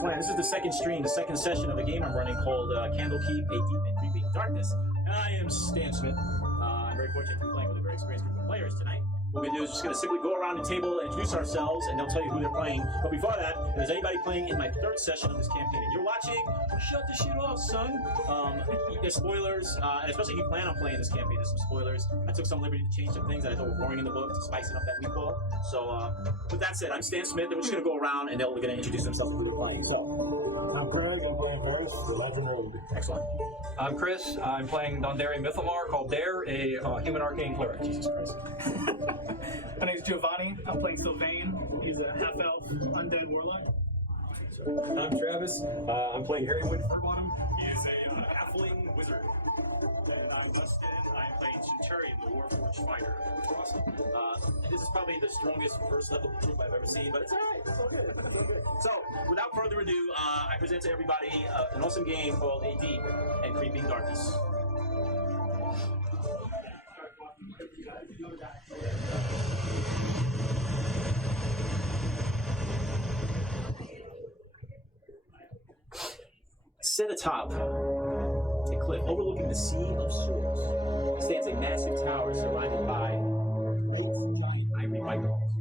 playing. This is the second stream, the second session of a game I'm running called Candlekeep, A Deep and Creeping Darkness. And I am Stan Smith. I'm very fortunate to be playing with a very experienced group of players tonight. What we're going to do is just going to simply go around the table and introduce ourselves, and they'll tell you who they're playing. But before that, if there's anybody playing in my third session of this campaign and you're watching, shut the shit off, son. There's spoilers, and especially if you plan on playing this campaign, there's some spoilers. I took some liberty to change some things that I thought were boring in the book to spicing up that meatball. So, with that said, I'm Stan Smith, and we're just going to go around, and they're going to introduce themselves and who they're playing. So, I'm Craig, I'm playing Varys, the Legend Road. Excellent. I'm Chris, I'm playing Dondari Mythamar, called Dare, a human arcane cleric. Jesus Christ. My name's Giovanni. I'm playing Sylvain. He's a half-elf undead warlock. I'm Travis. I'm playing Harry Woodfordbottom. He is a halfling wizard. And I'm Dustin. I'm playing Chinturi, the Warforged fighter. Awesome. And this is probably the strongest first level group I've ever seen, but it's alright. It's all good. It's all good. So, without further ado, I present to everybody an awesome game called A Deep and Creeping Darkness. Set atop a cliff overlooking the Sea of Swords stands a massive tower surrounded by ivory white walls.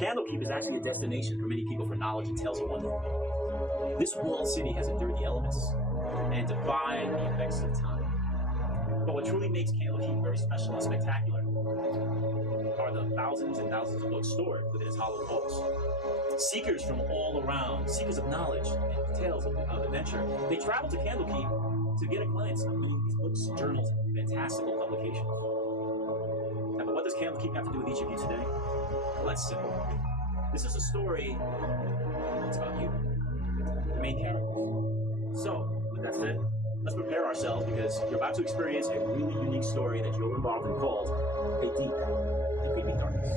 Candlekeep is actually a destination for many people for knowledge and tales of wonder. This walled city has endured the elements and defied the effects of time. But what truly makes Candlekeep very special and spectacular are the thousands and thousands of books stored within its hallowed walls. Seekers from all around, seekers of knowledge and tales of adventure, they travel to Candlekeep to get a glance at many of these books, journals, and fantastical publications. Now, but what does Candlekeep have to do with each of you today? Well, that's simple. This is a story that's about you, the main character. So, with that said, let's prepare ourselves because you're about to experience a really unique story that you're involved in called A Deep and Creeping Darkness.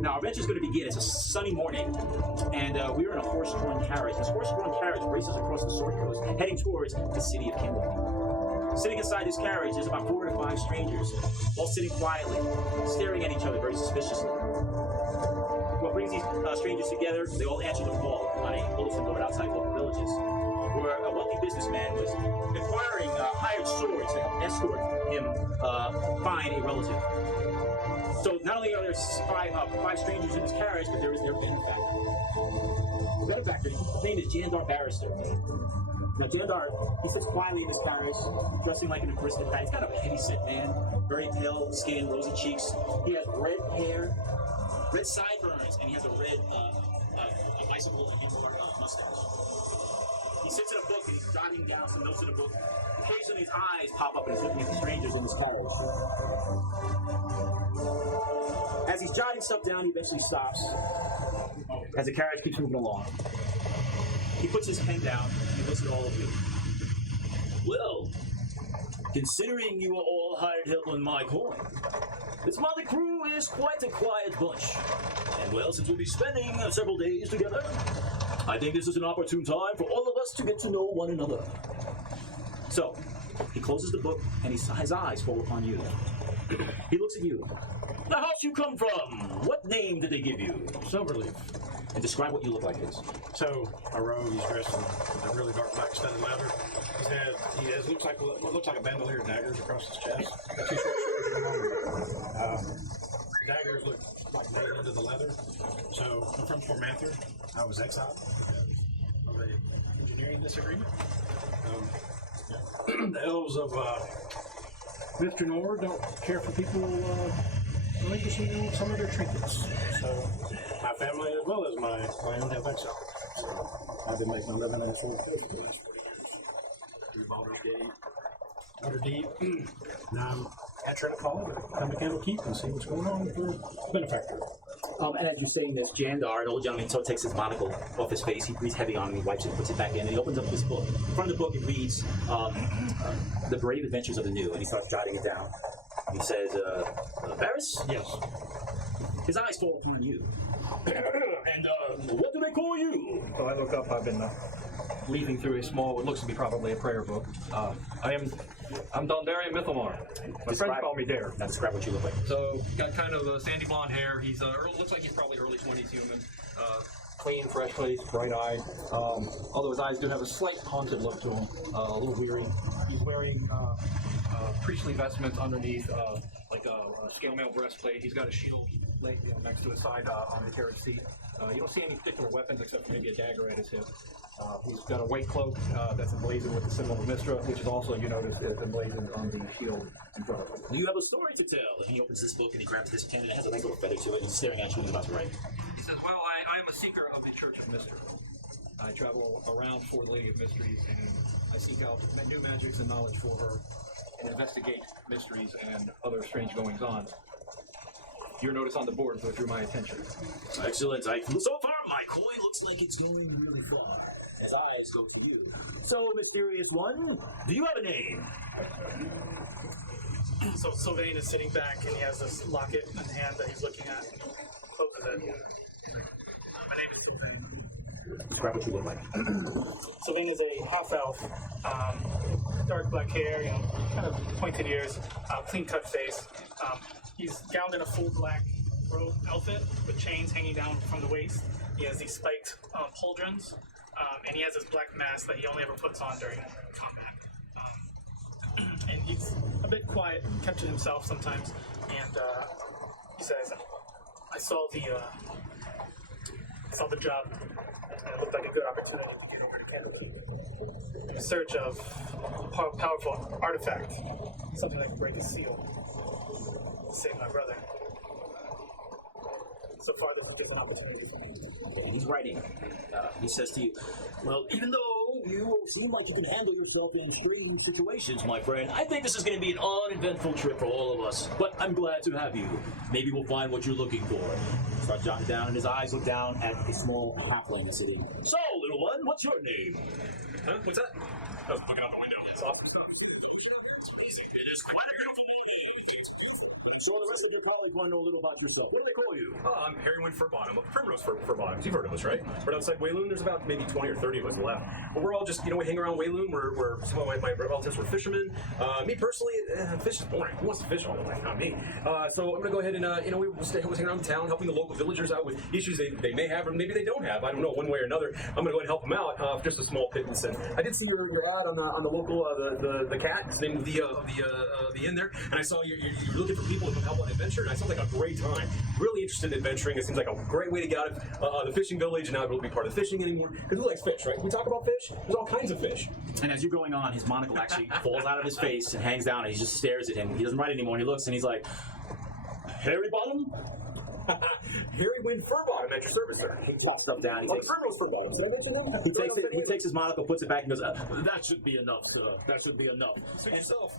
Now, our adventure is going to begin. It's a sunny morning, and we're in a horse-drawn carriage. This horse-drawn carriage races across the Sword Coast, heading towards the city of Candlekeep. Sitting inside this carriage, there's about 4 to 5 strangers, all sitting quietly, staring at each other very suspiciously. What brings these strangers together? They all answered the call on a bulletin board outside local villages, where a wealthy businessman was acquiring hired swords to help escort him find a relative. So not only are there 5 strangers in this carriage, but there is their benefactor. The benefactor, his name is Jandar Barrister. Now Jandar, he sits quietly in this carriage, dressing like an aristocrat. He's kind of a heavy-set man, very pale skin, rosy cheeks. He has red hair, red sideburns, and he has a red a bicycle and indoor mustache. He sits in a book and he's jotting down some notes in the book. Occasionally his eyes pop up and he's looking at the strangers in this carriage. As he's jotting stuff down, he eventually stops as the carriage keeps moving along. He puts his pen down and he looks at all of you. Well, considering you are all hired help on my coin, this motley crew is quite a quiet bunch. And well, since we'll be spending several days together, I think this is an opportune time for all of us to get to know one another. So, he closes the book and his eyes fall upon you. He looks at you. The house you come from, what name did they give you? Silverleaf. And describe what you look like, please. So, a rogue, he's dressed in a really dark black studded leather. He has looks like a bandolier of daggers across his chest. Got 2 short swords. Daggers look like made into the leather. So, I'm from Fort Mather. I was exiled of an engineering disagreement. The elves of Mr. Nord don't care for people relinquishing some of their trinkets. So, my family as well as my land have exiled. So, I've been making a living on the Sword Coast for the last 4 years. Through Baldur's Gate, Waterdeep. Now I'm trying to call it, come to Candlekeep and see what's going on with the benefactor. And as you're saying this, Jandar, an old gentleman, so takes his monocle off his face. He breathes heavy on him, he wipes it, puts it back in, and he opens up this book. In front of the book, it reads, The Brave Adventures of the New, and he starts jotting it down. And he says, Varys? Yes. His eyes fall upon you. And what do they call you? So I look up. I've been leafing through a small, what looks to be probably a prayer book. I'm Dondarrion Mythalmar. My friends call me Dare. Now describe what you look like. So got kind of sandy blonde hair. He's looks like he's probably early 20s human. Clean, fresh face, bright eyed. Although his eyes do have a slight haunted look to him, a little weary. He's wearing priestly vestments underneath, like a scale mail breastplate. He's got a shield next to his side on the carriage seat. You don't see any particular weapons except for maybe a dagger at his hip. He's got a white cloak that's emblazoned with the symbol of Mystra, which is also, you notice, is emblazoned on the shield in front of him. You have a story to tell. And he opens this book and he grabs this pen and it has a nice little feather to it and he's staring at you and he's about to write. He says, well, I am a seeker of the Church of Mystra. I travel around for the Lady of Mysteries and I seek out new magics and knowledge for her and investigate mysteries and other strange goings-on. Your notice on the board so it drew my attention. Excellent. So far, my coin looks like it's going really far. His eyes go to you. So, mysterious one, do you have a name? So Sylvain is sitting back and he has this locket in hand that he's looking at. Closes it. My name is Sylvain. Describe what you look like. Sylvain is a half-elf, dark black hair, kind of pointed ears, clean-cut face. He's gowned in a full black robe outfit with chains hanging down from the waist. He has these spiked pauldrons, and he has this black mask that he only ever puts on during combat. And he's a bit quiet, kept to himself sometimes, and he says, I saw the job, and it looked like a good opportunity to get over to Candlekeep in search of a powerful artifact, something that can break a seal. Save my brother. So far, doesn't give an opportunity. He's writing. He says to you, well, even though you seem like you can handle yourself in strange situations, my friend, I think this is going to be an uneventful trip for all of us. But I'm glad to have you. Maybe we'll find what you're looking for. He starts jotting down, and his eyes look down at a small halfling sitting. So, little one, what's your name? Huh? What's that? I was looking out the window. It's off. It is quite a beautiful movie. So the rest of you probably want to know a little about yourself. What do they call you? I'm Harrywind Furbottom of Primrose Furbottoms. You've heard of us, right? Right outside Wayloon, there's about maybe 20 or 30 of us left. But we're all just, we hang around Wayloon. We're some of my relatives were fishermen. Me personally, fish is boring. Who wants to fish all the time? Not me. So I'm going to go ahead and, we was hanging around town, helping the local villagers out with issues they may have or maybe they don't have. I don't know, one way or another. I'm going to go ahead and help them out for just a small pittance. And I did see your ad on the local, the cat, the name of the inn there. And I saw you're looking for people to come help on adventure. It sounds like a great time. Really interested in adventuring. It seems like a great way to get out of the fishing village and not really be part of fishing anymore. Because who likes fish, right? Can we talk about fish? There's all kinds of fish. And as you're going on, his monocle actually falls out of his face and hangs down, and he just stares at him. He doesn't write anymore. He looks and he's like, Harry Bottom? Harrywind Furbottom at your service there. He drops stuff down. Primrose Furbottom. He takes his monocle, puts it back, and goes, that should be enough, sir. That should be enough. Suit yourself.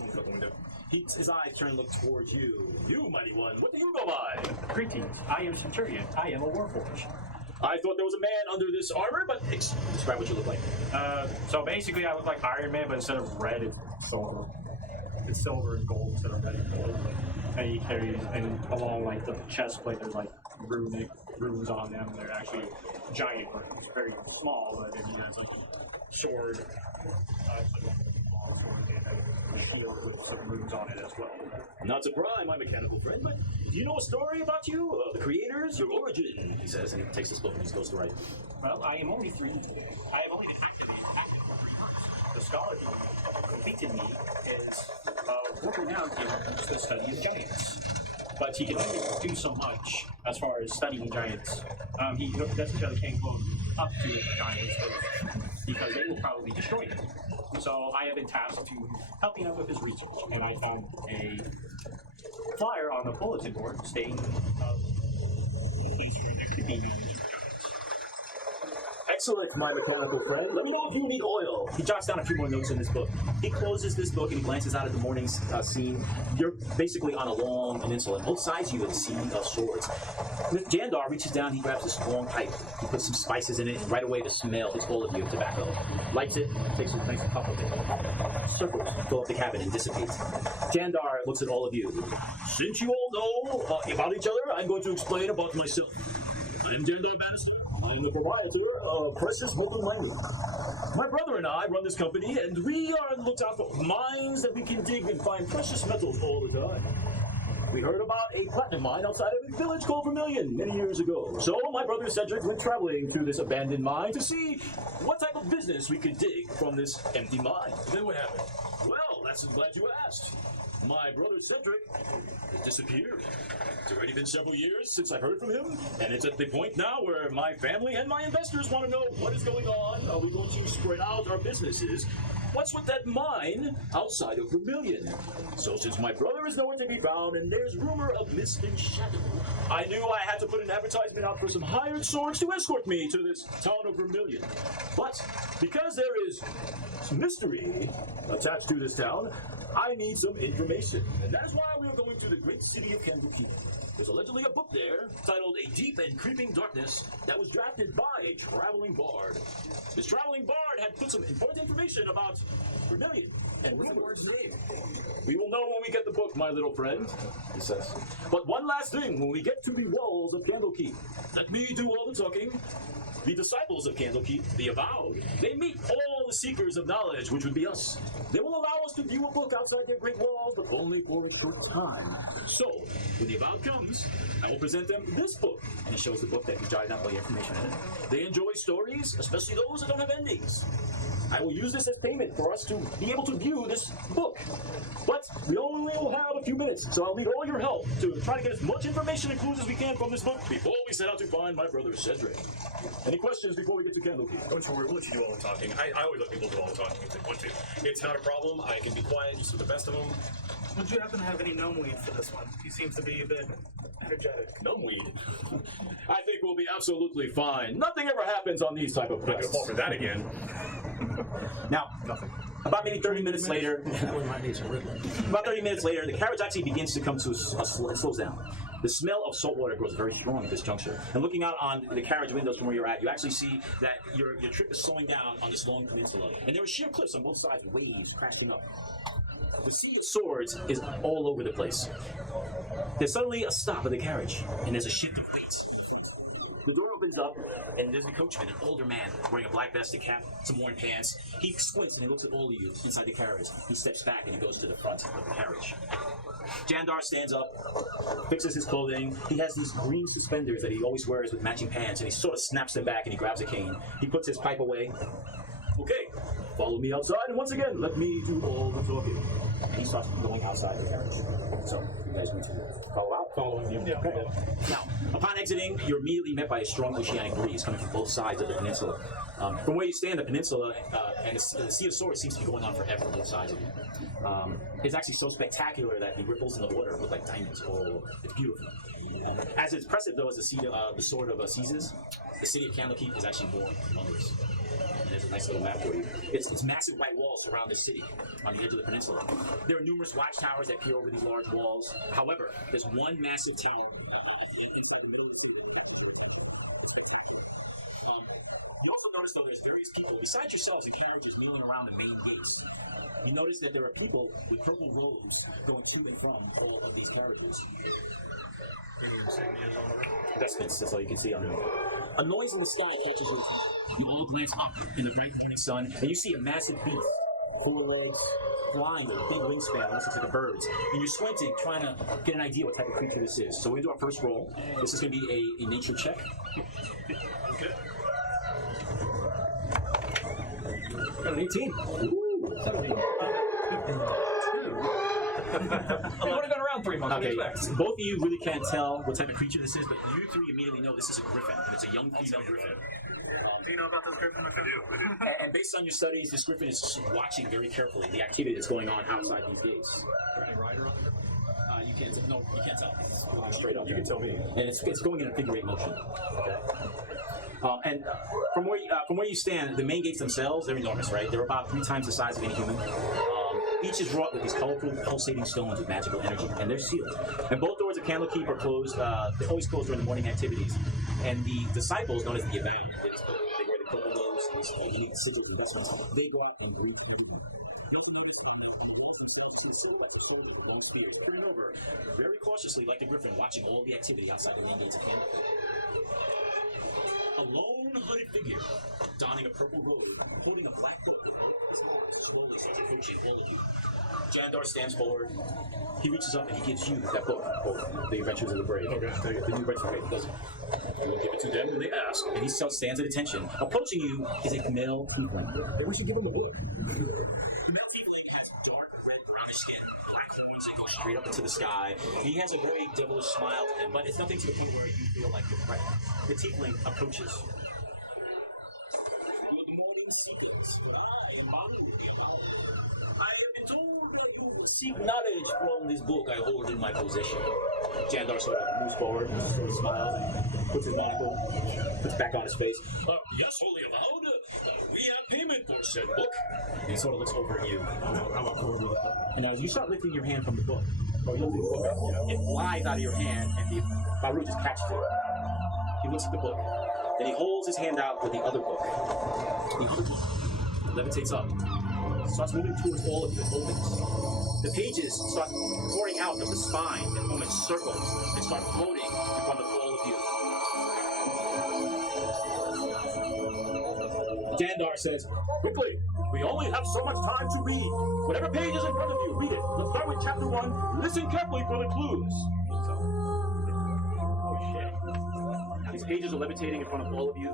His eyes turn and look towards you. You, mighty one, what do you go by? Greetings, I am Centurion. I am a warforged. I thought there was a man under this armor, but describe what you look like. So basically, I look like Iron Man, but instead of red, it's silver. It's silver and gold instead of red and gold. And he carries, and along like the chest plate, there's like runes on them. They're actually giant runes, very small, but he has like a sword, and a shield with some runes on it as well. Not to pry, my mechanical friend, but do you know a story about you? The creators, your origin, he says, and he takes his book and he goes to write. Well, I am only 3. I have only been active for 3 years. The scholar who completed me is working out in the study of giants. But he can only do so much as far as studying giants. He doesn't necessarily can't go up to giants because they will probably destroy him. So I have been tasked to helping out with his research, and I found a flyer on the bulletin board stating the place where there could be giants. Excellent, my mechanical friend. Let me know if you need oil. He jots down a few more notes in this book. He closes this book and he glances out at the morning scene. You're basically on a long peninsula. Both sides of you are the sea of swords. Jandar reaches down, he grabs this long pipe. He puts some spices in it, and right away the smell hits all of you of tobacco. Lights it, takes a puff of it. Circles fill up the cabin and dissipates. Jandar looks at all of you. Since you all know about each other, I'm going to explain about myself. I am Jandar Bannister. I am the proprietor of Precious Metal Mining. My brother and I run this company, and we are on the lookout for mines that we can dig and find precious metals all the time. We heard about a platinum mine outside of a village called Vermillion many years ago. So my brother Cedric went traveling to this abandoned mine to see what type of business we could dig from this empty mine. Then what happened? Well, I'm glad you asked. My brother Cedric has disappeared. It's already been several years since I've heard from him, and it's at the point now where my family and my investors want to know what is going on. Are we going to spread out our businesses? What's with that mine outside of Vermillion? So since my brother is nowhere to be found and there's rumor of mist and shadow, I knew I had to put an advertisement out for some hired swords to escort me to this town of Vermillion. But because there is some mystery attached to this town, I need some information. And that is why we are going to the great city of Candlekeep. There's allegedly a book there titled A Deep and Creeping Darkness that was drafted by a traveling bard. This traveling bard had put some important information about Vermillion and rumors. We will know when we get the book, my little friend, he says. But one last thing, when we get to the walls of Candlekeep, let me do all the talking. The disciples of Candlekeep, the Avowed, they meet all the seekers of knowledge, which would be us. They will allow us to view a book outside their great walls, but only for a short time. So, when the Avowed comes, I will present them this book. And it shows the book that you jotted down all the information in it. They enjoy stories, especially those that don't have endings. I will use this as payment for us to be able to view this book. But we only will have a few minutes, so I'll need all your help to try to get as much information and clues as we can from this book before we set out to find my brother Cedric. Any questions before we get to Candlekeep? Don't you worry, we'll let you do all the talking. I always let people do all the talking if they want to. It's not a problem. I can be quiet just with the best of them. Would you happen to have any gnome weed for this one? He seems to be a bit energetic. Numbweed. I think we'll be absolutely fine. Nothing ever happens on these type of I'm not gonna quests. fall for that again. Now, about maybe 30 minutes later, about 30 minutes later, the carriage actually begins to come to it slows down. The smell of salt water grows very strong at this juncture. And looking out on the carriage windows from where you're at, you actually see that your trip is slowing down on this long peninsula. And there are sheer cliffs on both sides, waves crashing up. The sea of swords is all over the place. There's suddenly a stop of the carriage, and there's a shift of weight. The door opens up, and there's a coachman, an older man, wearing a black vested cap, some worn pants. He squints and he looks at all of you inside the carriage. He steps back and he goes to the front of the carriage. Jandar stands up, fixes his clothing. He has these green suspenders that he always wears with matching pants, and he sort of snaps them back and he grabs a cane. He puts his pipe away. Okay, follow me outside, and once again, let me do all the talking. And he starts going outside the carriage. So, you guys need to follow out? Following you. Yeah. Okay. Now, upon exiting, you're immediately met by a strong oceanic breeze coming from both sides of the peninsula. From where you stand, the peninsula and the Sea of Swords seems to be going on forever on both sides of you. It's actually so spectacular that the ripples in the water look like diamonds all over. It's beautiful. As impressive, though, as the Sword of Caesars, the city of Candlekeep is actually more wondrous. And there's a nice little map for you. It's massive white walls surround this city on the edge of the peninsula. There are numerous watchtowers that peer over these large walls. However, there's one massive tower in the middle of the city. You also notice, though, there's various people, besides yourselves, the carriages kneeling around the main gates. You notice that there are people with purple robes going to and from all of these carriages. That's all you can see on there. A noise in the sky catches your attention. You all glance up in the bright morning sun, and you see a massive beast, 4 legs, flying with a big wingspan, this looks like a bird's. And you're squinting, trying to get an idea what type of creature this is. So we're going to do our first roll. This is going to be a nature check. Okay. Got an 18. Ooh. 17. I've only been around 3 months. Okay, What do you expect? both of you really can't tell what type of creature this is, but you 3 immediately know this is a griffin, and it's a young female griffin. Do you know about this griffin? I do. And based on your studies, this griffin is watching very carefully the activity that's going on outside these gates. Is there any rider on there? You can't tell. It's going straight up. You can tell me. And it's going in a figure 8 motion. Okay. And from where you stand, the main gates themselves, they're enormous, right? They're about 3 times the size of any human. Each is wrought with these colorful, pulsating stones with magical energy, and they're sealed. And both doors of Candlekeep are closed. They're always closed during the morning activities. And the disciples, known as the Avowed, they wear the purple robes, and these unique sigil investments. They go out and breathe. You also notice on the walls themselves, the silhouette is closed with wrong theory. Turn it over. Very cautiously, like the griffin, watching all the activity outside the main gates of Candlekeep. A lone hooded figure, donning a purple robe, holding a black book, slowly starts approaching all of you. Jandar stands forward. He reaches up and he gives you that book, The Adventures of the Brave. Okay. The New Adventures of the Brave. He does. You will give it to them when they ask, and he stands at attention. Approaching you is a male tiefling. Maybe we should give him a look. The male tiefling has dark red brownish skin, black horns, and goes straight up into the sky. He has a very devilish smile to him, but it's nothing to the point where you feel like you're threatened. The tiefling approaches. Good morning, citizens. I have been told that you seek knowledge from this book I hold in my possession. Jandar sort of moves forward, sort of smiles, and puts his monocle, puts back on his face. Yes, holy avowed, we have payment for said book. And he sort of looks over at you. And as you start lifting your hand from the book, it flies out of your hand, and the Baru just catches it. He looks at the book, then he holds his hand out with the other book. The other book levitates up, starts moving towards all of you, opens. The pages start pouring out of the spine and form a circle and start floating in front of all of you. Jandar says, quickly, we only have so much time to read. Whatever page is in front of you, read it. Let's start with chapter 1. Listen carefully for the clues. Oh shit. These pages are levitating in front of all of you.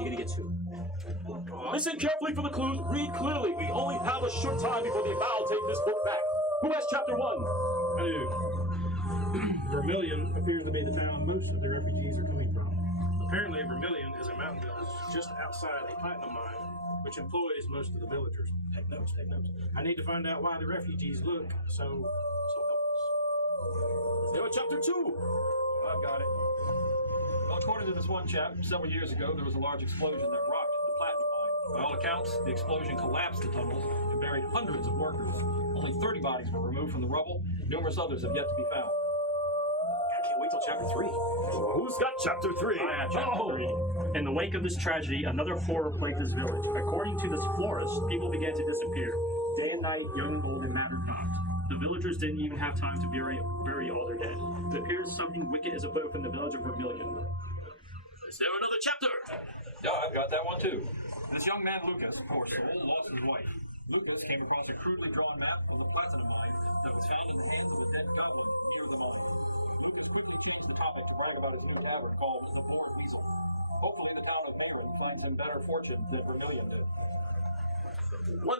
You're gonna get 2. Listen carefully for the clues. Read clearly. We only have a short time before the Avowed take this book back. Who has chapter 1? I do. Vermillion appears to be the town most of the refugees are coming from. Apparently, Vermillion is a mountain village just outside a platinum mine, which employs most of the villagers. Take notes, take notes. I need to find out why the refugees look so helpless. Is there a chapter 2? I've got it. Well, according to this one chap, several years ago, there was a large explosion that rocked the platinum mine. By all accounts, the explosion collapsed the tunnels and buried hundreds of workers. Only 30 bodies were removed from the rubble. Numerous others have yet to be found. I can't wait till chapter 3. Well, who's got chapter 3? I have chapter 3. In the wake of this tragedy, another horror plagued this village. According to this florist, people began to disappear. Day and night, young and old, and mattered not. The villagers didn't even have time to bury all their dead. It appears something wicked is afoot in the village of Vermillion. Is there another chapter? Yeah, I've got that one too. This young man, Lucas, of course, lost his wife. Lucas came across a crudely drawn map of the platinum mine that was found in the hands of a dead goblin near the mine. Lucas quickly changed the topic to brag about his new tavern called the Lord Weasel. Hopefully the town of Mayland finds him better fortune than Vermillion did.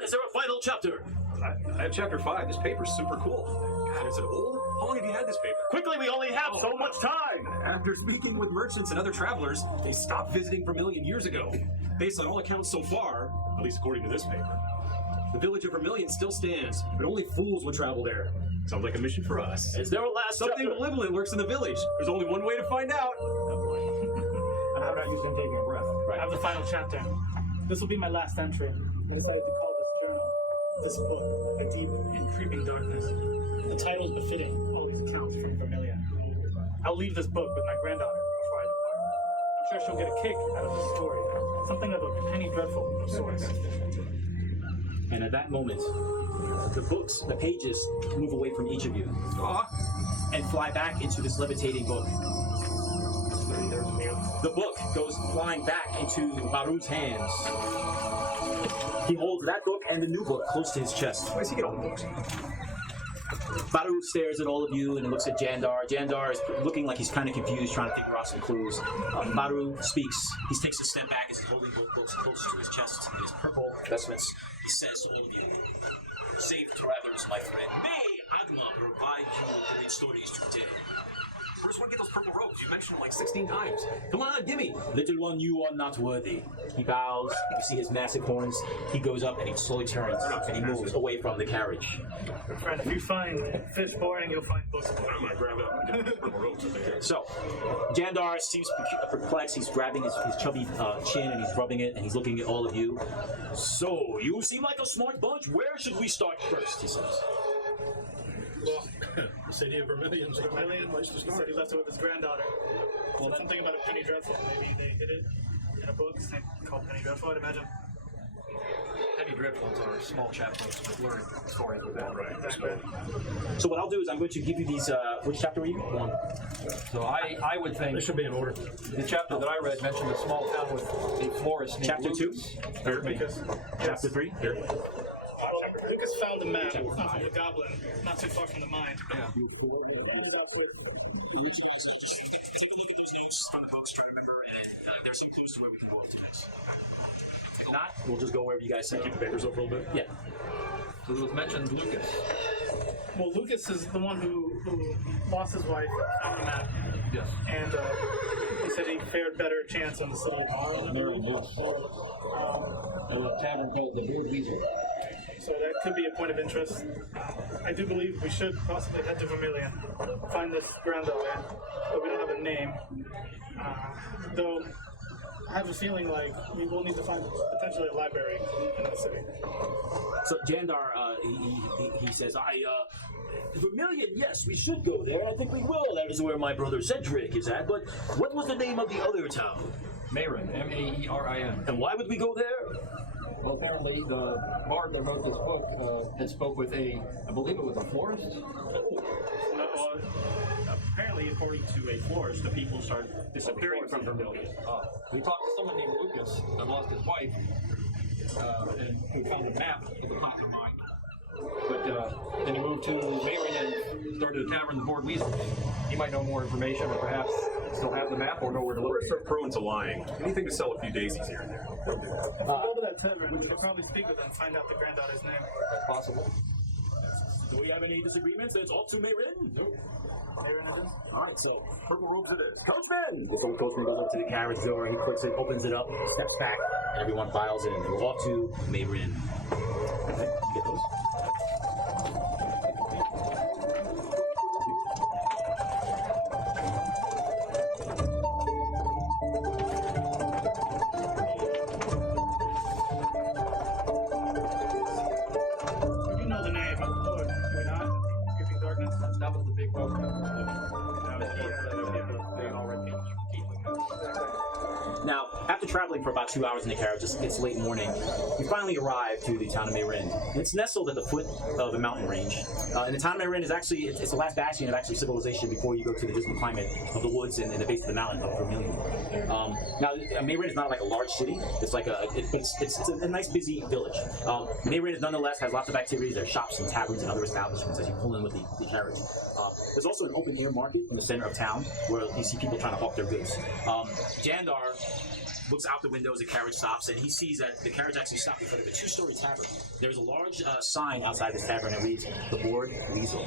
Is there a final chapter? I have chapter 5. This paper's super cool. God, is it old? How long have you had this paper? Quickly, we only have so much time! After speaking with merchants and other travelers, they stopped visiting Vermillion years ago. Based on all accounts so far, at least according to this paper, the village of Vermillion still stands, but only fools would travel there. Sounds like a mission for us. Is there a last Something chapter? malevolent lurks in the village. There's only one way to find out. I'm not used to taking a breath. I have the final chapter. This will be my last entry. I decided to call this journal, this book, A Deep and Creeping Darkness. The title is befitting all these accounts from Vermillion. I'll leave this book with my granddaughter before I depart. I'm sure she'll get a kick out of the story. Something of a penny dreadful of sorts. And at that moment, the pages move away from each of you and fly back into this levitating book. The book goes flying back into Baru's hands. He holds that book and the new book close to his chest. Why does he get all the books? Baru stares at all of you and looks at Jandar. Jandar is looking like he's kind of confused, trying to figure out some clues. Baru speaks. He takes a step back as he's holding both books close to his chest in his purple vestments. He says to all of you, "Safe travels, my friend. May Agma provide you with great stories today." Where's one get those purple robes? You mentioned them like 16 times. Come on, gimme. Little one, you are not worthy. He bows. You see his massive horns. He goes up and he slowly turns and he moves away from the carriage. Friend, if you find fish boring, you'll find books boring. I'm gonna grab it up and get those purple robes. So, Jandar seems perplexed. He's grabbing his chubby chin and he's rubbing it and he's looking at all of you. So, you seem like a smart bunch. Where should we start first? He says. Well, the city of Vermillion's a place to He said start. he left it with his granddaughter. Well, said something about a penny dreadful. Maybe they hid it in a book called Penny Dreadful, I'd imagine. Penny floppy drift ones are small chapbooks with learning stories with that. Right. So what I'll do is I'm going to give you these. Which chapter were you? 1. So I would think They should be in order. the chapter that I read mentioned a small town with a florist named Chapter 2. Lucas. Chapter 3. Here. Lucas found the map from the goblin, not too far from the mine. Yeah. Take a look at those notes on the books, try to remember, and there's some clues to where we can go up to next. If not, we'll just go wherever you guys say. Keep the papers over a little bit. Yeah. So there was mentioned Lucas. Well, Lucas is the one who lost his wife, found the map, Yes. and he said he fared better chance on this little tavern called the Bird Weasel. so that could be a point of interest. I do believe we should possibly head to Vermillion, find this ground there, but we don't have a name. Though I have a feeling like we will need to find potentially a library in the city. So Jandar, he says, Vermillion, yes, we should go there. I think we will. That is where my brother Cedric is at. But what was the name of the other town? Marin, M-A-E-R-I-N. And why would we go there? Well, apparently the bard that wrote this book had spoke with I believe it was a florist. Apparently, according to a florist, the people start disappearing from Vermillion. We talked to someone named Lucas that lost his wife, and who found a map at the top of mine. But then he moved to Marin and started a tavern, the Board Weasel. He might know more information, or perhaps still have the map or know where to look. Tourists are prone to lying. Anything to sell a few daisies here and there. They'll do that. If we go to that tavern, we could probably speak with them and find out the granddaughter's name. That's possible. Do we have any disagreements? It's off to Marin? Nope. All right, so purple robes it is. Coachman! The coachman goes up to the carriage door, he puts it, opens it up, steps back, and everyone files in. We're off to Marin. Okay, you get those? You know the name, of course. Do we not? Creeping Darkness? That was the big book. Now, after traveling for about 2 hours in the carriage, it's late morning, we finally arrive to the town of Marin. It's nestled at the foot of a mountain range. And the town of Marin is actually, it's the last bastion of actually civilization before you go to the dismal climate of the woods and the base of the mountain of Vermillion. Now, Marin is not like a large city. It's like it's a nice busy village. Marin nonetheless has lots of activities. There are shops and taverns and other establishments as you pull in with the carriage. There's also an open air market in the center of town where you see people trying to hawk their goods. Jandar looks out the window as the carriage stops, and he sees that the carriage actually stopped in front of a 2-story tavern. There's a large sign outside this tavern that reads, "The Board Weasel."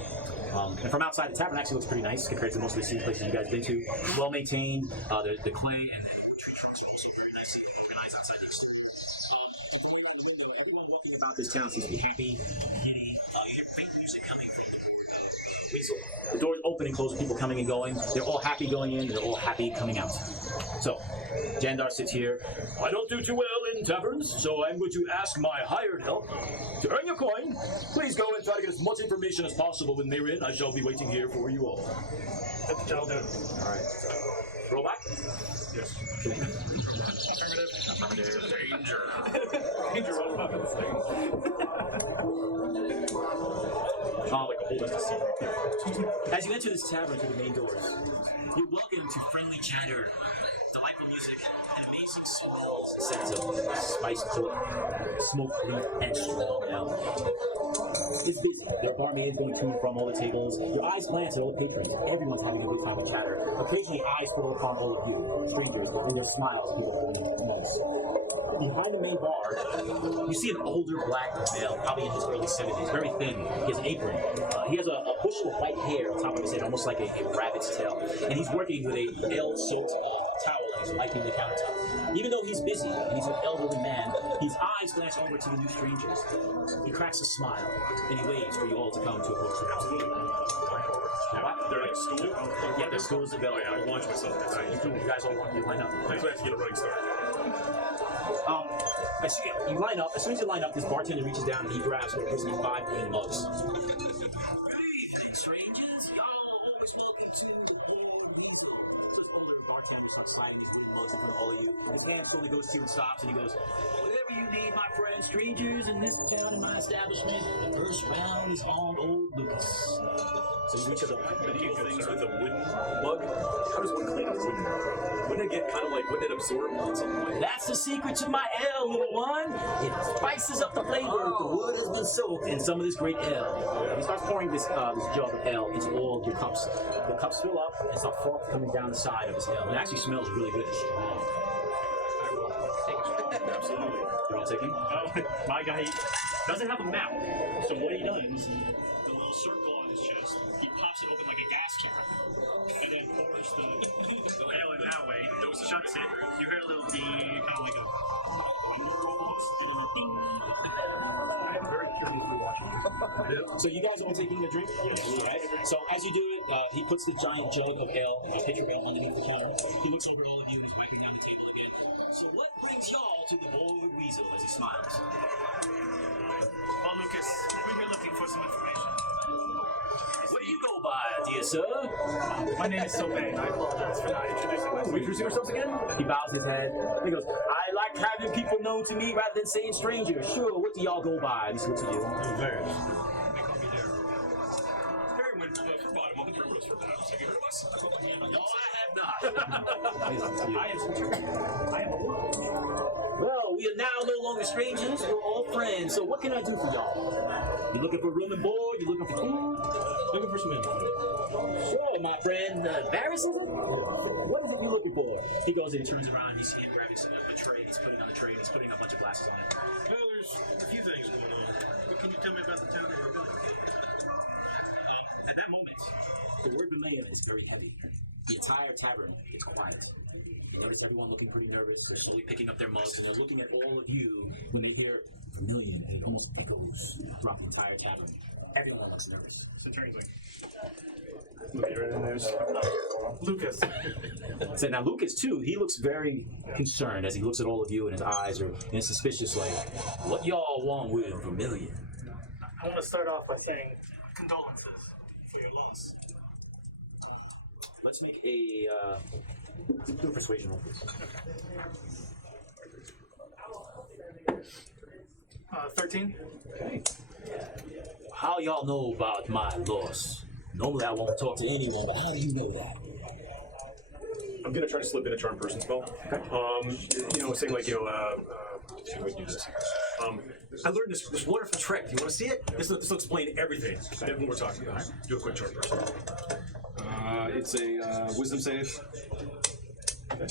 And from outside, the tavern actually looks pretty nice compared to most of the scene places you guys have been to. Well maintained, the clay and the tree trunks are also very nicely organized outside these stores. Going out the window, everyone walking about this town seems to be happy, giddy. You hear faint music coming from the Weasel. The doors open and close, people coming and going. They're all happy going in, they're all happy coming out. So, Jandar sits here. I don't do too well in taverns, so I'm going to ask my hired help to earn your coin. Please go and try to get as much information as possible with Marin. I shall be waiting here for you all. That's the job done. All right. Roll back. Yes. Affirmative. Danger. Danger roll up in this thing. Like a whole bunch of secret. As you enter this tavern through the main doors, you're welcome to friendly chatter, delightful music, and amazing smells, scents of spiced pork, smoked beef, and strong ale. It's busy. There are barmaids going to and from all the tables. Your eyes glance at all the patrons. Everyone's having a good time with chatter. Occasionally, eyes fall upon all of you, strangers, and their smiles people notice. Behind the main bar, you see an older black male, probably in his early 70s, very thin. He has an apron. He has a bushel of white hair on top of his head, almost like a rabbit's tail. And he's working with a ale-soaked towel and he's wiping the countertop. Even though he's busy and he's an elderly man, his eyes glance over to the new strangers. He cracks a smile and he waits for you all to come to approach the house. They're like stool? Yeah, there's stools available. Oh, yeah, I'll launch myself inside. You guys all want to line up. That's why I have to get a running start. You line up. As soon as you line up, this bartender reaches down and he grabs what appears to be 5 wooden mugs. Good evening, strangers. Y'all always welcome to the Board Weasel. bartender starts sliding these wooden mugs in front of all of you. The man fully goes to and stops, and he goes, "Whatever you need, my friend, strangers in this town, in my establishment, the first round is on old Lucas." So you each of the medieval things with a wooden mug. How does one clean a wooden mug? Wouldn't it get kind of like, wouldn't it absorb on some point? That's the secret to my ale, little one. It spices up the flavor. The wood has been soaked in some of this great ale. He starts pouring this jug of ale into all of your cups. The cups fill up and start froth coming down the side of this ale. It actually smells really good. Absolutely. You're all taking? My guy doesn't have a mouth, so what he does, the little circle on his chest, he pops it open like a gas can, and then pours the ale in that way. Shuts it. You hear a little ding, kind of like a. So you guys are all taking a drink? Right. So as you do it, he puts the giant jug of ale, pitcher of ale underneath the counter. He looks over all of you and he's wiping down the table again. So what brings y'all to the Board Weasel as he smiles? Well, Lucas, we were looking for some information. What do you go by, dear sir? My name is Sylvain. I apologize for not introducing myself. We introducing ourselves again? He bows his head. He goes, "I like having people known to me rather than saying strangers. Sure, what do y'all go by?" And he looks at you. Harry went for bottom on the primrose for bottom. Have you heard of us? No, I have not. I am a woman. Well, we are now no longer strangers. We're all friends. So what can I do for y'all? You looking for room and board? You looking for food? Looking for some info. Sure, my friend. Barry something? What is it you're looking for? He goes in, he turns around, he's hand grabbing the tray, he's putting on the tray, and he's putting a bunch of glasses on it. Well, there's a few things going on. What can you tell me about the town of Vermillion? At that moment, the word Vermillion is very heavy. The entire tavern is quiet. You notice everyone looking pretty nervous. They're slowly picking up their mugs, and they're looking at all of you when they hear Vermillion, and it almost echoes throughout the entire tavern. Everyone looks nervous. So Terry's like, Lucas, So now Lucas too, he looks very concerned as he looks at all of you, and his eyes are suspicious, like, "What y'all want with Vermillion?" I want to start off by saying condolences for your loss. Let's make a do a persuasion roll, please. 13. Okay. How y'all know about my loss? Normally I won't talk to anyone, but how do you know that? I'm gonna try to slip in a charm person spell. Saying like, how do we do this? I learned this wonderful trick. You want to see it? This will explain everything. Everything we're talking about. Do a quick charm person. It's a wisdom save. Okay.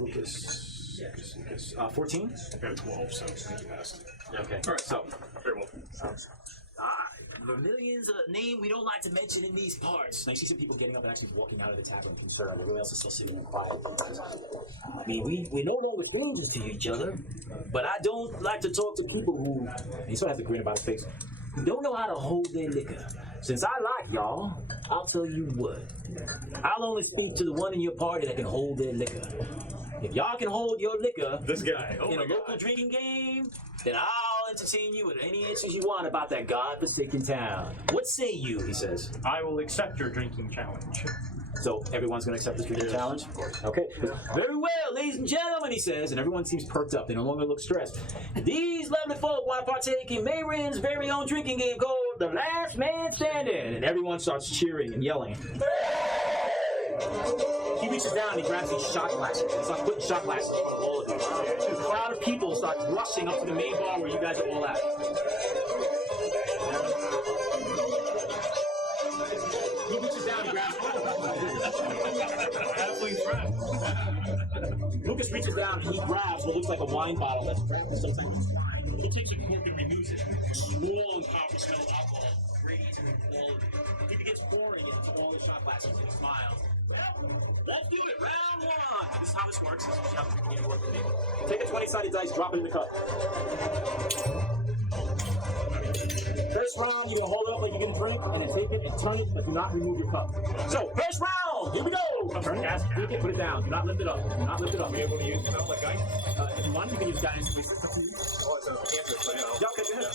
Lucas. 14? I got a 12, so I think you passed. Okay. All right. So Very well. Vermillion's a name we don't like to mention in these parts. Now you see some people getting up and actually walking out of the tavern concerned. Everyone else is still sitting there quiet. I mean, we're no longer strangers to each other, but I don't like to talk to people who, and he sort of has a grin about his face, who don't know how to hold their liquor. Since I like y'all, I'll tell you what. I'll only speak to the one in your party that can hold their liquor. If y'all can hold your liquor This guy. Oh in a my local God. drinking game, then I'll entertain you with any answers you want about that godforsaken town. What say you, he says. I will accept your drinking challenge. So everyone's going to accept this drinking challenge? Okay. Very well, ladies and gentlemen, he says, and everyone seems perked up. They no longer look stressed. These lovely folk want to partake in Mayrin's very own drinking game called The Last Man Standing. And everyone starts cheering and yelling. He reaches down and he grabs these shot glasses. He starts putting shot glasses in front of all of you. A crowd of people starts rushing up to the main bar where you guys are all at. He reaches down and grabs Halfway friend. Lucas reaches down and he grabs what looks like a wine bottle that's wrapped in some type of twine. He takes a cork and removes it. A small and powerful smell of alcohol radiates in all of you. He begins pouring it into all the shot glasses and he smiles. Well, let's do it. Round one. This is how this works. This is how the game works. Take a 20-sided dice, drop it in the cup. First round, you're going to hold it up like you're getting a drink, and then take it and turn it, but do not remove your cup. So, first round, here we go. Turn it, take it, put it down. Do not lift it up. Do not lift it up. Are we able to use it like guy? If you want, you can use guidance. Oh, it's a cancer, so yeah. Yeah, okay, go ahead.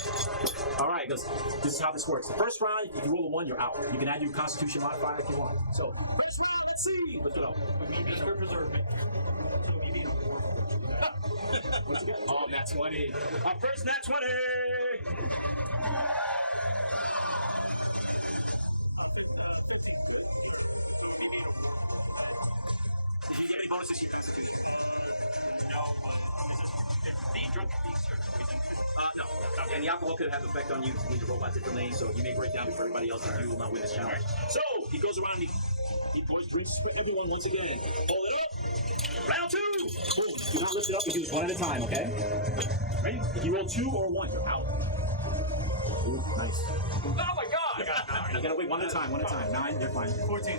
All right, this is how this works. The first round, if you roll a 1, you're out. You can add your Constitution modifier if you want. So, first round, let's see. Let's go. Mr. Preserve me. So me being a dwarf. What's it get? Oh, nat 20. Our first nat 20. Did you get any bonuses to your Constitution? No. The drunk no. Okay. And the alcohol could have effect on you. You need to roll out differently, so you may break down before everybody else, and you will not win this challenge. So he goes around. He pours drinks for everyone once again. Hold it up. Round 2. Boom. Do not lift it up. You do this one at a time, okay? Ready? If you roll 2 or 1, you're out. Ooh, nice. Oh my god! You gotta wait one at a time. 9, they're fine. 14. 20.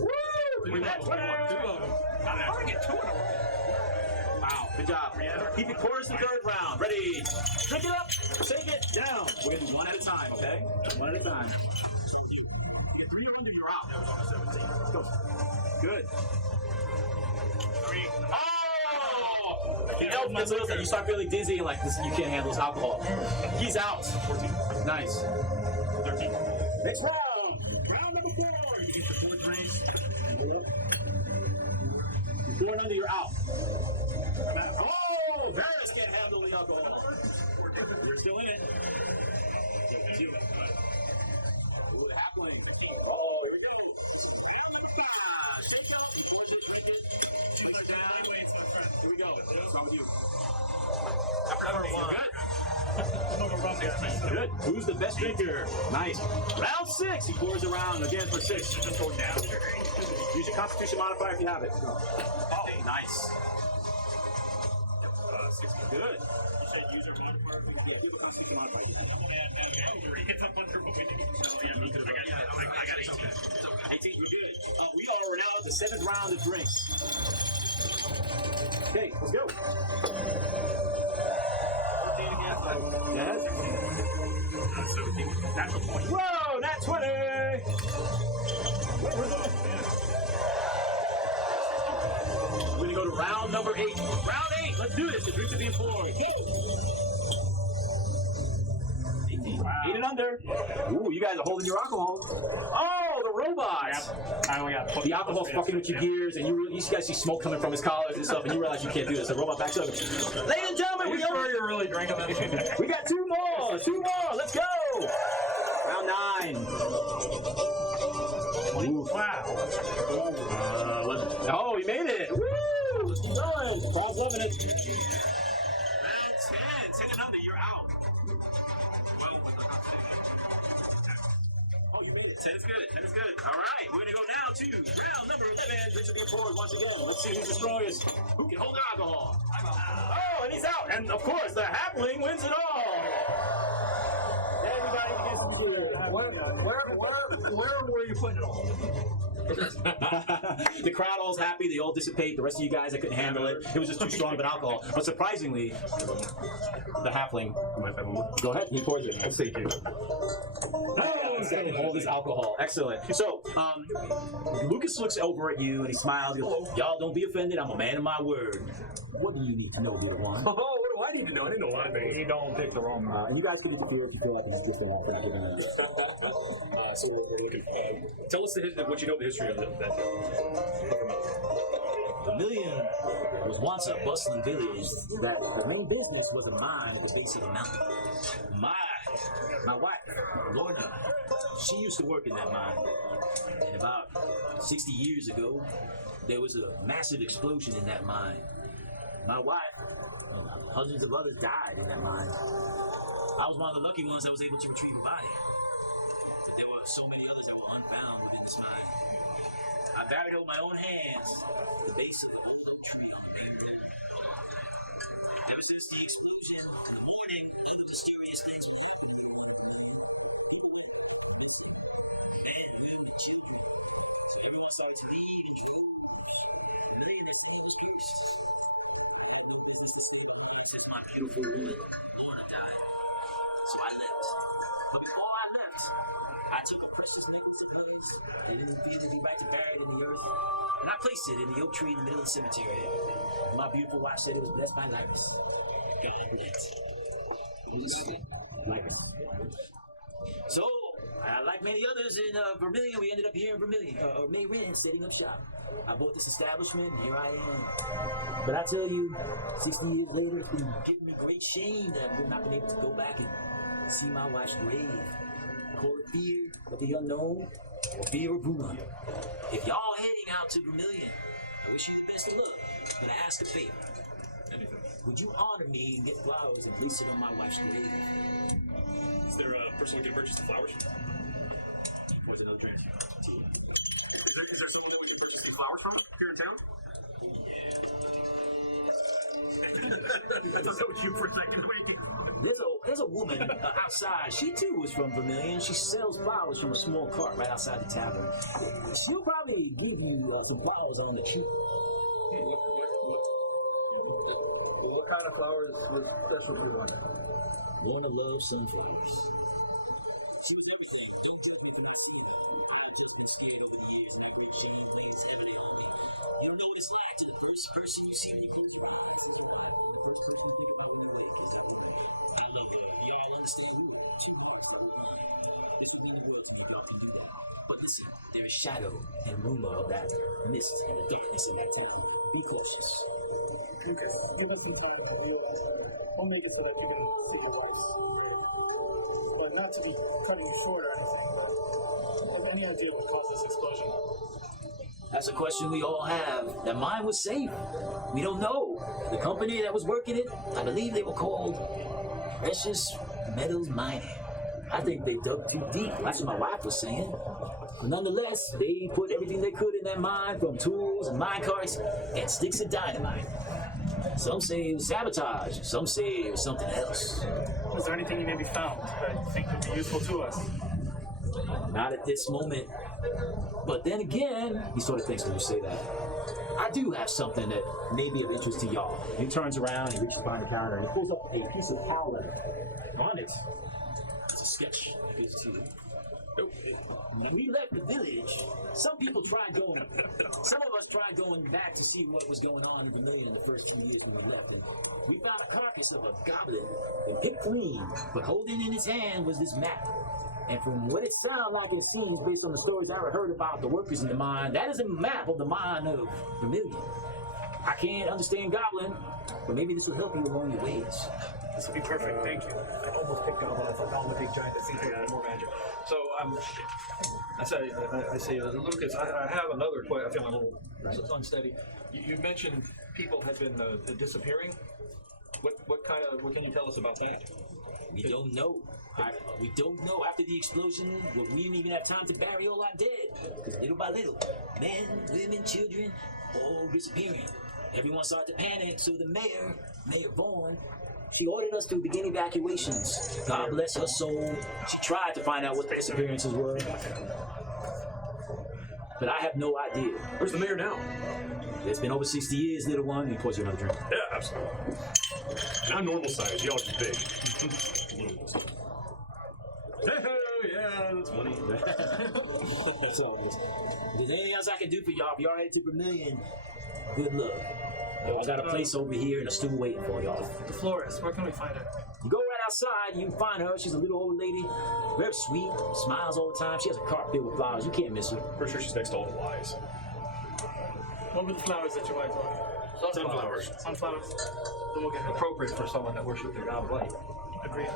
Woo! That's 20. How did I get 2 in a row? Wow, good job. Keep it chorus the third round. Ready? Drink it up. Take it down. We're gonna do one at a time, okay? One at a time. 3 under, you're out. Go. Good. 3. Oh! The elf gets a little thing. You start feeling dizzy and like this, you can't handle this alcohol. He's out. 14. Nice. 13. Next round. Round number 4. You get the 4th race. You're 4 and under, you're out. Oh! Varus can't handle the alcohol. You're still in it. Here we go. Start with you. Good. Who's the best drinker? Nice. Round 6. He pours around again for 6. Just going down. Use your Constitution modifier if you have it. Oh, nice. 60. Good. You said user modifier? Yeah, give a Constitution modifier. It's up on your book. I got 18. 18, you're good. We are now at the 7th round of drinks. Okay, let's go. Yes. 17. Natural 20. Whoa, nat 20! We're gonna go to round number 8. Round 8, let's do this. The drinks are being poured. Go! 18. Wow. 8 and under. Ooh, you guys are holding your alcohol. Oh, the robots. I only got The alcohol's fucking with your gears, and you guys see smoke coming from his collars and stuff, and you realize you can't do this. The robot backs up. Ladies and gentlemen, Are you sure you're really drinking that? we got 2 more. 2 more. Let's go. Round 9. Ooh. Wow. Oh, he made it. Woo! Let's keep going. Crowd's loving it. 10 and under, you're out. Oh, you made it. 10 is good. 10 is good. All right, we're gonna go now to round number 11. Drinks are being poured once again. Let's see who's the strongest. Who can hold their alcohol? I'm out. Oh, and he's out. And of course, the halfling wins it all. Everybody gets to do it. Where were you putting it all? The crowd all's happy. They all dissipate. The rest of you guys, I couldn't handle it. It was just too strong of an alcohol. But surprisingly, the halfling. Go ahead. He pours it. Thank you. Oh, he's got all this alcohol. Excellent. So, Lucas looks over at you and he smiles. He goes, y'all don't be offended. I'm a man of my word. What do you need to know, little one? Oh, what do I need to know? I didn't know a lot of things. You don't pick the wrong one. And you guys can interfere if you feel like it's just enough. So we're looking. Tell us what you know of the history of that. Vermillion was once a bustling village that the main business was a mine at the base of the mountain. My wife, Lorna, she used to work in that mine. And about 60 years ago, there was a massive explosion in that mine. My wife, hundreds of others died in that mine. I was one of the lucky ones that was able to retrieve a body. There were so many others that were unfound within this mine. I buried with my own hands at the base of the old oak tree on the main road. Ever since the explosion, the morning, other mysterious things were happening. So everyone started to leave and true. Since my beautiful woman, Lorna, died. So I left. But before I left, I took a precious necklace of hers that didn't appear to be right to bury it in the earth. And I placed it in the oak tree in the middle of the cemetery. And my beautiful wife said it was blessed by Lyris. God bless. It was a and the others in Vermillion. We ended up here in Vermillion, or Mayrin, setting up shop. I bought this establishment, and here I am. But I tell you, 60 years later, it's been giving me great shame that we've not been able to go back and see my wife's grave. Call it fear of the unknown, or fear of rumor. If y'all heading out to Vermillion, I wish you the best of luck. I'm gonna ask a favor. Anything. Would you honor me and get flowers and place it on my wife's grave? Is there a person we can purchase the flowers? Where's another drink? Is there someone that we can purchase these flowers from here in town? I thought that was you for a second. There's a woman outside. She too was from Vermillion. She sells flowers from a small cart right outside the tavern. She'll probably give you some flowers on the cheap. What kind of flowers would specifically want? Lorna loves sunflowers. She would never say, don't take me from your food. I've just been scared over the years, and that great shame plays heavily on me. You don't know what it's like to the first person you see when you close your eyes. The first person you think about when you wake is that woman. I love her. Y'all understand who it is. It's really worth when y'all can do that. But listen, there is shadow and rumor of that mist and the darkness in that time. Be cautious. Give us some time to realize that. Only just so that you can see the lights. But not to be cutting you short or anything, but have any idea what caused this explosion? That's a question we all have. That mine was safe. We don't know. The company that was working it, I believe they were called Precious Metals Mining. I think they dug too deep. That's what my wife was saying. But nonetheless, they put everything they could in that mine, from tools and mine carts and sticks of dynamite. Some say it was sabotage. Some say it was something else. Was there anything you maybe found that you think would be useful to us? Not at this moment. But then again, he sort of thinks when you say that. I do have something that may be of interest to y'all. He turns around, he reaches behind the counter, and he pulls up a piece of cow leather. On it, it's a sketch. Gives it to you. When we left the village, some of us tried going back to see what was going on in Vermillion in the first 2 years when we left. And we found a carcass of a goblin, and picked clean, but holding in his hand was this map. And from what it sounded like it seems, based on the stories I heard about the workers in the mine, that is a map of the mine of Vermillion. I can't understand goblin, but maybe this will help you along your ways. This would be perfect, thank you. I almost picked Goblin. I thought Goblin would take giant. That seems like more magic. So I say, Lucas, I have another question. I feel a little unsteady. You mentioned people had been disappearing. What can you tell us about that? We don't know. We don't know. After the explosion, we didn't even have time to bury all our dead. Little by little, men, women, children, all disappearing. Everyone started to panic, so the Mayor Vaughn, she ordered us to begin evacuations. God bless her soul. She tried to find out what the disappearances were. But I have no idea. Where's the mayor now? It's been over 60 years, little one. He pours you another drink. Yeah, absolutely. Not normal size. Y'all just big. Little. Yeah, that's funny. So, if there's anything else I can do for y'all, if y'all head to Vermillion, good luck. I got a place over here and a stool waiting for y'all. The florist, where can we find her? You go right outside, you can find her. She's a little old lady, very sweet, smiles all the time. She has a cart filled with flowers. You can't miss her. Pretty sure she's next to all the wise. What were the flowers that your wife ordered? Sunflowers. Sunflowers. Then we'll get her. Appropriate for someone that worships their God of light. Agreed.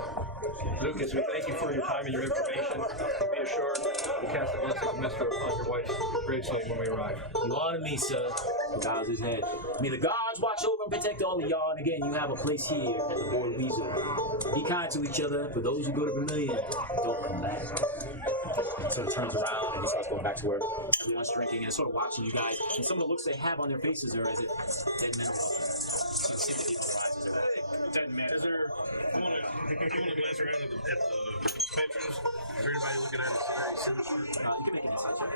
Lucas, we thank you for your time and your information. Be assured, we cast a blessing of mystery upon your wife's gravesite when we arrive. You honor me, sir. He bows his head. May the gods watch over and protect all of y'all. And again, you have a place here at the Board Weasel. Be kind to each other. For those who go to Vermillion, don't come back. He sort of turns around and he starts going back to where everyone's drinking and sort of watching you guys. And some of the looks they have on their faces are as if dead men. So you see the people in their eyes as they're Dead man. Is there? I want to glance around at the patrons. Is there anybody looking at us very sinister? you can make an inside check.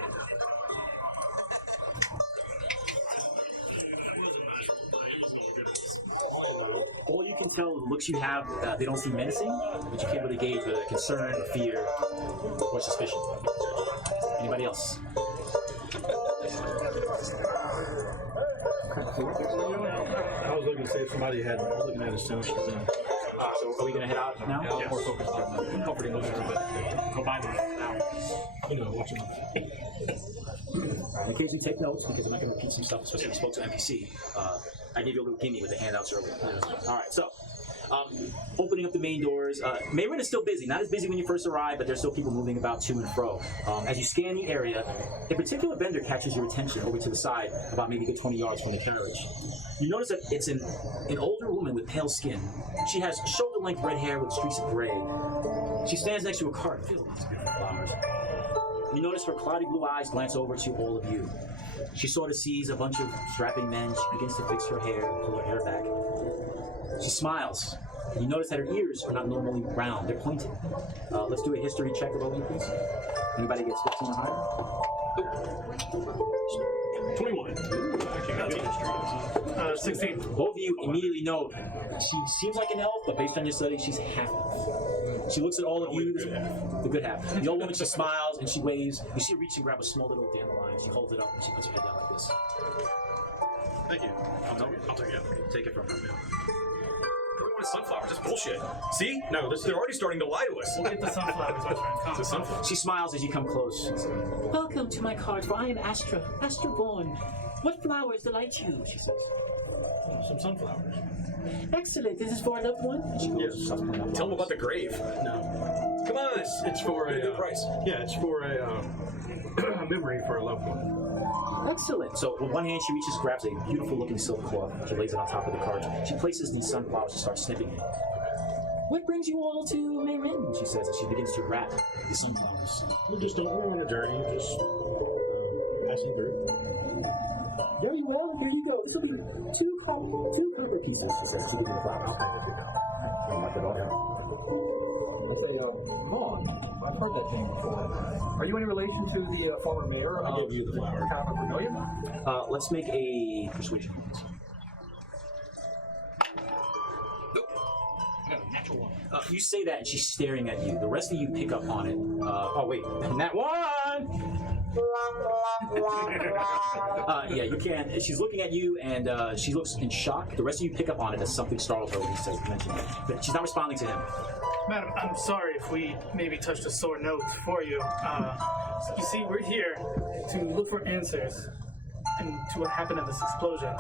All you can tell, the looks you have, they don't seem menacing, but you can't really gauge whether concern, or fear, or suspicion. Anybody else? I was looking to say if somebody had looking at us sinister, then So are we gonna head out now? Yeah, more focused on comforting Lucas a bit. Go buy them now. You know, watching. Alright, occasionally take notes because I'm not gonna repeat some stuff, especially when I spoke to NPC. I gave you a little gimme with the handouts earlier. Alright, so opening up the main doors. Mayrin is still busy. Not as busy when you first arrive, but there's still people moving about to and fro. As you scan the area, a particular vendor catches your attention over to the side, about maybe a good 20 yards from the carriage. You notice that it's an older woman with pale skin. She has shoulder-length red hair with streaks of gray. She stands next to a cart filled with these beautiful flowers. You notice her cloudy blue eyes glance over to all of you. She sort of sees a bunch of strapping men. She begins to fix her hair, pull her hair back. She smiles. You notice that her ears are not normally round, they're pointed. Let's do a history check above you, please. Anybody gets 15 or higher? 21. 16. Both of you immediately know she seems like an elf, but based on your study, she's half elf. She looks at all of you, the good half. The old woman, she smiles and she waves. You see her reach and grab a small little dandelion. She holds it up and she puts her head down like this. Thank you. I'll take it. Take it from her. Everyone wants sunflowers. That's bullshit. See? No, they're already starting to lie to us. We'll get the sunflowers, my friend. It's a sunflower. She smiles as you come close. Welcome to my cart, for I am Astra born. What flowers delight you? She says. Some sunflowers. Excellent. This is for a loved one? Yes. Tell them about the grave. No. Come on. It's for Get a good a price. Yeah, it's for a memory for a loved one. Excellent. So with one hand, she reaches, grabs a beautiful looking silk cloth. She lays it on top of the cart. She places these sunflowers and starts snipping it. What brings you all to Mayrin? She says as she begins to wrap the sunflowers. We're on a journey, just passing through. Very well. Here you go. This will be two copper pieces. She says. She gives you the flowers. Mark it off. I say, Vaughn, I've heard that name before. Are you any relation to the former mayor of I'll give you the flower. town of Vermillion? Let's make a persuasion roll. Nope. I got a natural one. You say that and she's staring at you. The rest of you pick up on it. Oh wait, that one! Yeah, you can. She's looking at you and she looks in shock. The rest of you pick up on it as something startles her when he says mention it. But she's not responding to him. Madam, I'm sorry if we maybe touched a sore note for you. You see, we're here to look for answers and to what happened at this explosion.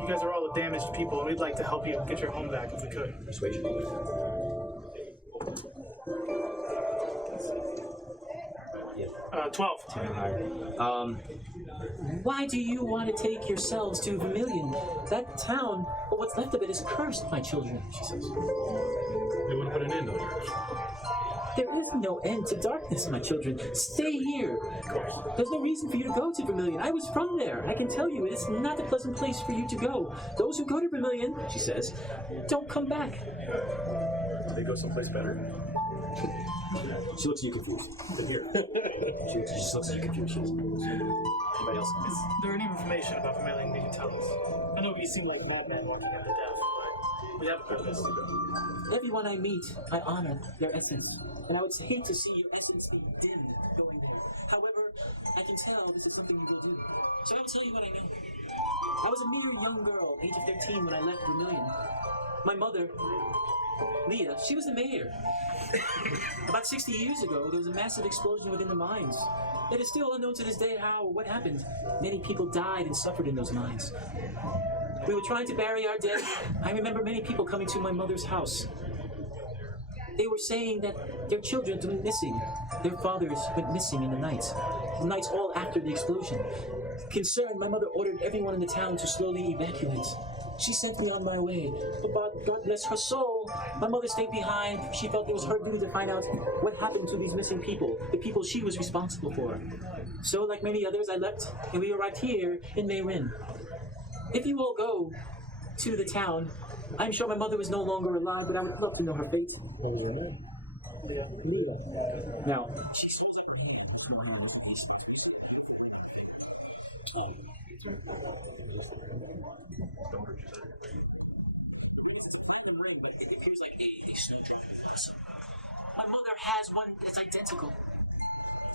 You guys are all damaged people, and we'd like to help you get your home back if we could. Persuasion. 12. Why do you want to take yourselves to Vermillion? That town, or what's left of it, is cursed, my children, she says. They want to put an end to the curse. There is no end to darkness, my children. Stay here. There's no reason for you to go to Vermillion. I was from there. I can tell you it is not a pleasant place for you to go. Those who go to Vermillion, she says, don't come back. They go someplace better. She looks at you confused. She just looks at you confused. Anybody else? Is there any information about Vermillion you can tell us? I know we seem like madmen walking after death, but we have a purpose. Everyone I meet, I honor their essence. And I would hate to see your essence be dimmed going there. However, I can tell this is something you will do. So I will tell you what I know. I was a mere young girl, age of 15, when I left Vermillion. My mother, Leah, she was the mayor. About 60 years ago, there was a massive explosion within the mines. It is still unknown to this day how or what happened. Many people died and suffered in those mines. We were trying to bury our dead. I remember many people coming to my mother's house. They were saying that their children went missing. Their fathers went missing in the nights all after the explosion. Concerned, my mother ordered everyone in the town to slowly evacuate. She sent me on my way, but God bless her soul, my mother stayed behind. She felt it was her duty to find out what happened to these missing people, the people she was responsible for. So, like many others, I left, and we arrived here in Mayrin. If you all go to the town, I'm sure my mother was no longer alive, but I would love to know her fate. What was her name? Leah. Now, she shows up from her own face. Here's like a snowdrop. My mother has one that's identical.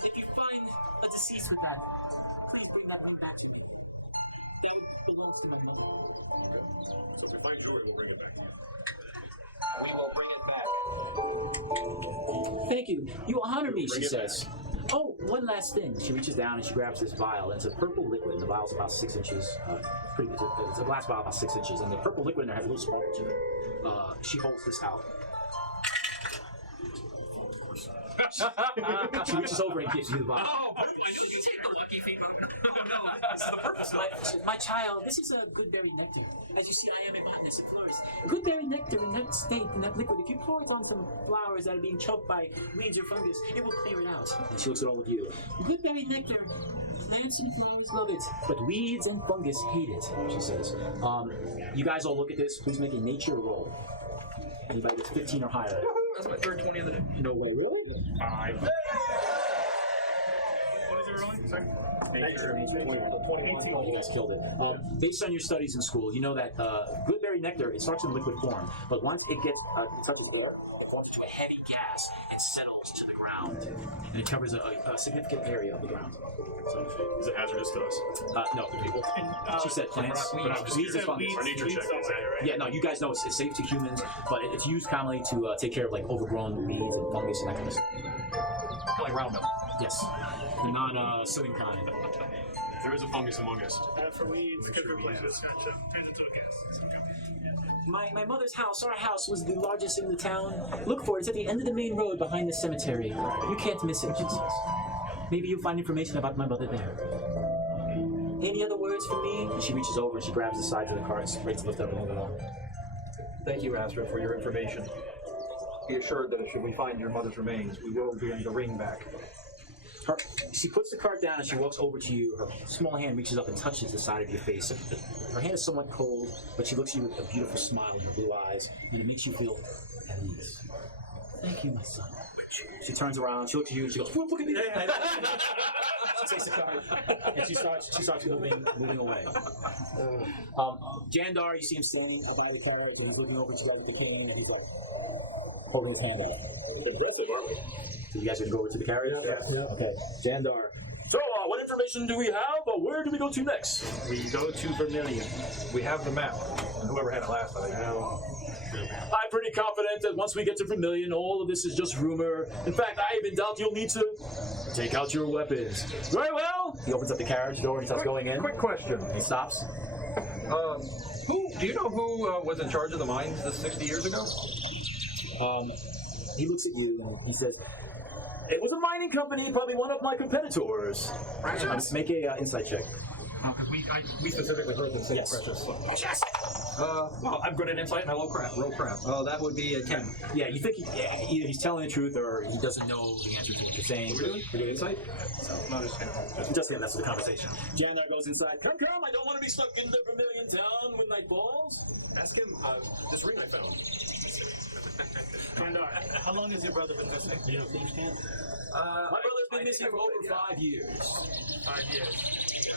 If you find a deceased with that, please bring that ring back to me. That would belong to my mother. So if we find Druid, we'll bring it back. We will bring it back. thank you. You honor me, she says. Oh, one last thing. She reaches down and she grabs this vial, and it's a purple liquid. The vial's about 6 inches. Pretty good. It's a glass vial about 6 inches, and the purple liquid in there has a little sparkle to it. She holds this out. She reaches over and gives you the vial. Oh, I knew you take the lucky feet. No, This is the purpose. My child, this is a goodberry nectar. As you see, I am a botanist and florist. Goodberry nectar in that state, in that liquid, if you pour it on from flowers that are being choked by weeds or fungus, it will clear it out. And she looks at all of you. Goodberry nectar, plants and flowers love it, but weeds and fungus hate it, she says. You guys all look at this. Please make a nature roll. Anybody that's 15 or higher. that's my third 20 of the day. You know what I roll? 5. What is it rolling? Sorry. Nature. 21. You guys killed it. Based on your studies in school, you know that goodberry nectar, it starts in liquid form, but once it gets touches it forms into a heavy gas and settles to the ground, and it covers a significant area of the ground. So, is it hazardous to us? No, to people. She said plants, But I'm just weeds curious. and fungus. Our nature check is that right? Yeah, no, you guys know it's safe to humans, but it's used commonly to take care of like overgrown weeds and fungus and that kind of stuff. Kind of like Roundup. Yes, the non-sowing kind. There is a fungus among us. For weeds, Make sure could we plants. use Turns into a gas. My mother's house, our house, was the largest in the town. Look for it. It's at the end of the main road behind the cemetery. You can't miss it, she says. Maybe you'll find information about my mother there. Any other words for me? And she reaches over and she grabs the side of the cart and lift up and hold it on. Thank you, Astrid, for your information. Be assured that should we find your mother's remains, we will bring the ring back. She puts the cart down and she walks over to you. Her small hand reaches up and touches the side of your face. Her hand is somewhat cold, but she looks at you with a beautiful smile in her blue eyes, and it makes you feel at ease. Thank you, my son. She turns around, she looks at you, and she goes, look at me. She takes the cart, and she starts moving away. Jandar, you see him standing by the carriage, and he's looking over to the king, and he's like, holding his hand up. So you guys gonna go over to the carriage? Yeah. Okay. Jandar. So, what information do we have? Where do we go to next? We go to Vermillion. We have the map. Whoever had it last time. I'm pretty confident that once we get to Vermillion, all of this is just rumor. In fact, I even doubt you'll need to take out your weapons. Very well. He opens up the carriage door and he starts going in. Quick question. He stops. Do you know who was in charge of the mines this 60 years ago? He looks at you and he says, "It was a mining company, probably one of my competitors." Make a insight check. Because we specifically heard the same precious. Yes. Well, I'm good at insight and I roll crap. That would be a 10. Yeah, you think either he's telling the truth or he doesn't know the answer to what you're saying. We're doing insight? Just him, that's the conversation. Jandar goes inside. Come, I don't want to be stuck in the Vermillion town when night falls. Ask him this ring I found. Jandar, how long has your brother been missing? You know, things can. My brother's been missing for over 5 years. 5 years.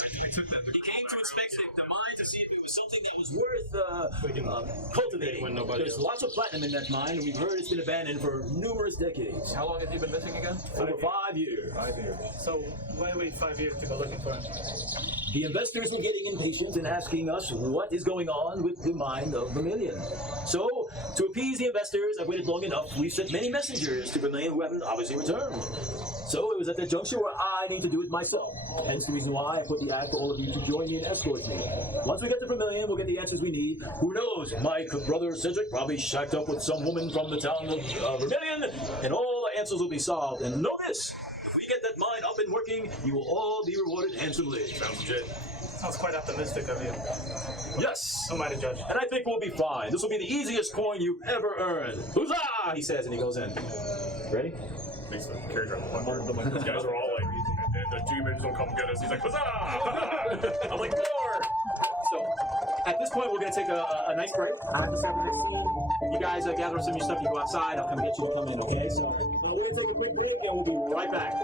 He came to inspect the mine to see if it was something that was worth cultivating. There's lots of platinum in that mine, and we've heard it's been abandoned for numerous decades. How long have you been missing again? Over 5 years. 5 years. So why wait 5 years to go looking for him? The investors are getting impatient and asking us what is going on with the mine of Vermillion. So, to appease the investors, I've waited long enough. We've sent many messengers to Vermillion who haven't obviously returned. So it was at that juncture where I need to do it myself. Hence the reason why I put the ad for all of you to join me and escort me. Once we get to Vermillion, we'll get the answers we need. Who knows? My brother Cedric probably shacked up with some woman from the town of Vermillion, and all the answers will be solved. And know this, if we get that mine up and working, you will all be rewarded handsomely. Sounds legit. Sounds quite optimistic of you. Yes. Who am I to judge? And I think we'll be fine. This will be the easiest coin you've ever earned. Huzzah! He says, and he goes in. Ready? Makes the carriage around the corner. These guys are all like, the two minutes don't come get us. He's like, huzzah! I'm like, more! So, at this point, we're going to take a nice break. You guys gather some of your stuff, you go outside, I'll come get you to come in, okay? So, we're going to take a quick break, and we'll be right back.